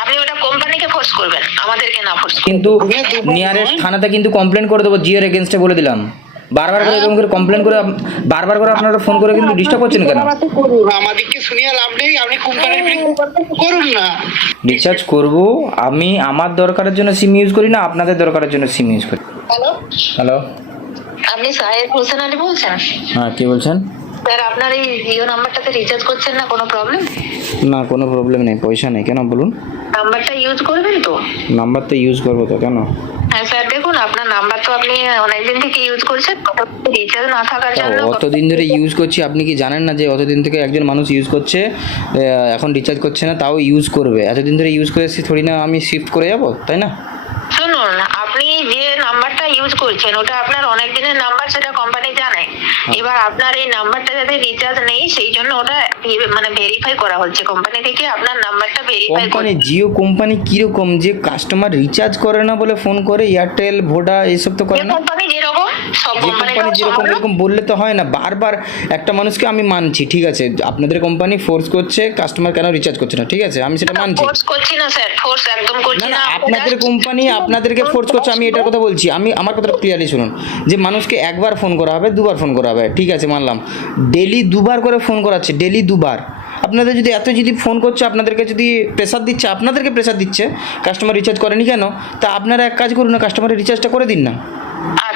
আপনি ওটা কোম্পানিকে ফোর্স করবেন আমাদেরকে না ফোর্স কিন্তু নিয়ারেস্ট থানাতে কিন্তু কমপ্লেন করে দেবো জিওর এগেনস্টে বলে দিলাম। বারবার করে এরকম করে কমপ্লেন করে বারবার করে আপনারা ফোন করে কিন্তু ডিস্টার্ব করছেন কেন? আমাদেরকে শুনিয়ে লাভ নেই আপনি কোম্পানির করুন না। রিচার্জ করব আমি আমার দরকারের জন্য সিম ইউজ করি না আপনাদের দরকারের জন্য সিম ইউজ করি। হ্যালো? হ্যালো? আপনি সাহেব হোসেন আলী বলছেন? হ্যাঁ কে বলছেন? স্যার আপনার এই জিও নাম্বারটাতে রিচার্জ করছেন না কোনো প্রবলেম না কোনো প্রবলেম নেই পয়সা নেই কেন বলুন? নাম্বারটা ইউজ করবেন তো? নাম্বার তো ইউজ করব তো কেন? হ্যাঁ স্যার দেখুন আপনার নাম্বার তো আপনি অনেকদিন থেকে ইউজ করছেন রিচার্জ না থাকার জন্য অতদিন ধরে ইউজ করছি আপনি কি জানেন না যে অতদিন থেকে একজন মানুষ ইউজ করছে এখন রিচার্জ করছে না তাও ইউজ করবে। এতদিন ধরে ইউজ করে থোড়ি না আমি শিফট করে যাব তাই না? শুনুন আপনি যে নাম্বারটা ইউজ করছেন ওটা আপনার অনেক দিনের নাম্বার সেটা কোম্পানি জানে। এবার আপনার এই নাম্বারটা যাতে রিচার্জ নেই সেই জন্য ওটা মানে ভেরিফাই করা হচ্ছে। কোম্পানি থেকে আপনার নাম্বারটা ভেরিফাই কোম্পানি জিও কোম্পানি কীরকম যে কাস্টমার রিচার্জ করে না বলে ফোন করে এয়ারটেল ভোডা এসব তো করে না? কোম্পানি যেরকম সব যে কোম্পানি যেরকম এরকম বললে তো হয় না বারবার একটা মানুষকে আমি মানছি ঠিক আছে? আপনাদের কোম্পানি ফোর্স করছে কাস্টমার কেন রিচার্জ করছে না ঠিক আছে? আমি সেটা মানছি। ফোর্স করছি না স্যার ফোর্স একদম করছি না আপনাদের কোম্পানি আপনাদেরকে ফোর্স করছে আমি এটার কথা বলছি। আমি আমার কথাটা ক্লিয়ারলি শুনুন। যে মানুষকে একবার ফোন করা হবে দুবার ফোন করা হবে ঠিক আছে মানলাম। ডেলি দুবার করে ফোন করাচ্ছে ডেলি দুবার। আপনাদের যদি এত যদি ফোন করছে আপনাদেরকে যদি প্রেশার দিচ্ছে আপনাদেরকে প্রেশার দিচ্ছে কাস্টমার রিচার্জ করেনি কেন? তা আপনারা এক কাজ করুন না কাস্টমারের রিচার্জটা করে দিন না।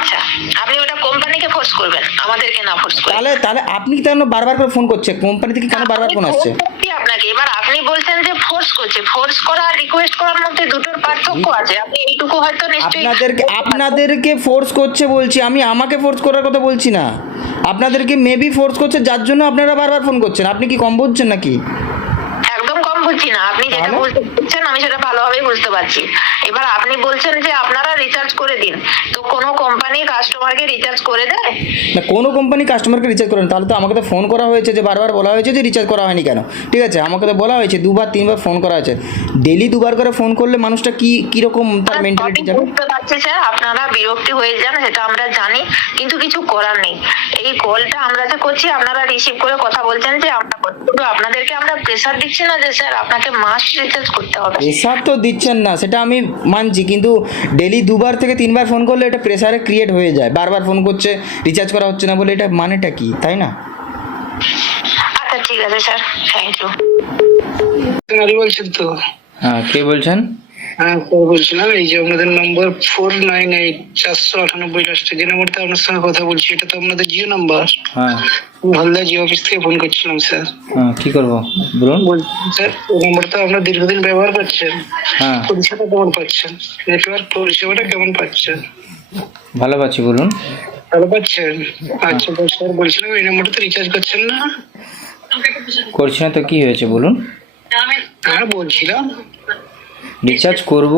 আচ্ছা আপনি ওটা কোম্পানিকে ফোর্স করবেন আমাদেরকে না ফোর্স করবেন। তাহলে তাহলে আপনি কেন বারবার করে ফোন করছে কোম্পানি থেকে কেন বারবার ফোন আসছে? আপনাকে এবার আপনি বলছেন যে ফোর্স করছে। ফোর্স করা আর রিকোয়েস্ট করার মধ্যে দুটোর পার্থক্য আছে। আপনি এইটুকু হয়তো নিশ্চয়ই আপনাদেরকে আপনাদেরকে ফোর্স করছে বলছি আমি আমাকে ফোর্স করার কথা বলছি না। আপনাদেরকে মেবি ফোর্স করছে যার জন্য আপনারা বারবার ফোন করছেন। আপনি কি কম বুঝছেন নাকি? একদম কম বুঝছি না। আপনি যেটা পারছেন আমি পারছি। এবার আপনি বলছেন যে আপনারা রিচার্জ করে দিন। তো কোনো কোম্পানি কাস্টমারকে রিচার্জ করে দেয়? না কোনো কোম্পানি কাস্টমারকে রিচার্জ করেন তাহলে তো আমাকে তো ফোন করা হয়েছে যে বারবার বলা হয়েছে যে রিচার্জ করা হয়নি কেন? ঠিক আছে আমাকে তো বলা হয়েছে দুবার তিনবার ফোন করা হয়েছে। ডেলি দুবার করে ফোন করলে মানুষটা কি কীরকম তার মেন্টালিটি যাবে বুঝতে পারছি স্যার আপনারা বিরক্তি হয়ে যান সেটা আমরা জানি কিন্তু কিছু করার নেই। এই কলটা আমরা যে করছি আপনারা রিসিভ করে কথা বলছেন যে আমরা আপনাদেরকে আমরা প্রেসার দিচ্ছি না যে স্যার আপনাকে মাস্ট রিচার্জ করতে হবে। প্রেশার তো দিচ্ছেন না সেটা আমি মানছি কিন্তু ডেলি দুবার থেকে তিনবার ফোন করলে এটা প্রেসারে ক্রিয়েট হয়ে যায়। বারবার ফোন করছে রিচার্জ করা হচ্ছে না বলে এটা মানেটা কি? তাই না? আচ্ছা ঠিক আছে স্যার থ্যাংক ইউ বলছেন তো। হ্যাঁ কে বলছেন? বলছিলাম এই যে আপনাদের নম্বর ফোর নাইন এইট চারশো আটানব্বই লাস্টে যে নম্বরটা আপনার সঙ্গে কথা বলছি এটা তো আপনাদের জিও নাম্বার হ্যাঁ। হলদা জিও অফিস থেকে ফোন করছিলাম স্যার হ্যাঁ কী করব? বলুন। স্যার ওই নম্বরটা আপনারা দীর্ঘদিন ব্যবহার করছেন। হ্যাঁ। পরিষেবা কেমন পাচ্ছেন? নেটওয়ার্ক পরিষেবাটা কেমন পাচ্ছেন? ভালো পাচ্ছি বলুন। ভালো পাচ্ছেন? আচ্ছা স্যার বলছিলাম এই নম্বরটাতে রিচার্জ করছেন না? করছি না তো কি হয়েছে বলুন। হ্যাঁ বলছিলাম। রিচার্জ করব।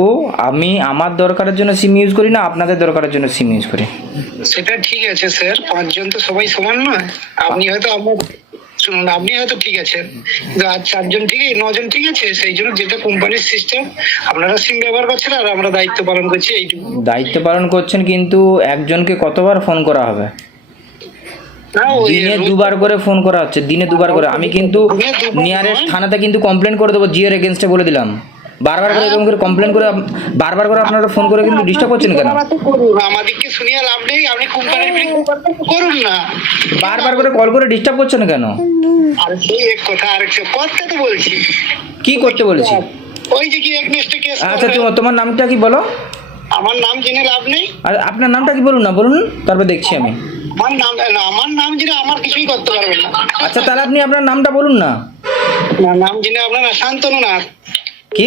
আমি আমার দরকারের জন্য সিম ইউজ করি না আপনাদের দরকারের জন্য সিম ইউজ করি। সেটা ঠিক আছে স্যার পাঁচজন তো সবাই সমান নয় আপনি হয়তো আমার শুনুন আপনি হয়তো ঠিক আছেন। কিন্তু আর চারজন ঠিক নজন ঠিক আছে সেই জন্য যেটা কোম্পানির সিস্টেম আপনারা সিম ব্যবহার করছেন আর আমরা দায়িত্ব পালন করছি এইটুকু। দায়িত্ব পালন করছেন কিন্তু একজনকে কতবার ফোন করা হবে? না দিনে দুবার করে ফোন করা হচ্ছে দিনে দুবার করে। আমি কিন্তু নিয়ারেস্ট থানাতে কিন্তু কমপ্লেন করে দেবো জিওর এগেনস্টে বলে দিলাম। বারবার করে এরকম করে কমপ্লেন করে বারবার করে আপনারা ফোন করে কিন্তু ডিস্টার্ব করছেন কেন? আমাদেরকে শুনিয়ে লাভ নেই আপনি কোম্পানির করুন না। বারবার করে কল করে ডিস্টার্ব করছেন কেন? আর সেই এক কথা আরেকটা কথা তো বলছি। কি করতে বলেছি? ওই যে কি এক নেক্সট কেস আচ্ছা তোমার তোমার নামটা কি বলো? আমার নাম জেনে লাভ নেই। আর আপনার নামটা কি বলুন না বলুন তারপর দেখছি আমি। আমার নাম আমার নাম জেনে আমার কিছুই করতে পারবেন না। আচ্ছা তাহলে আপনি আপনার নামটা বলুন না। নাম জেনে আপনার শান্তনু না কি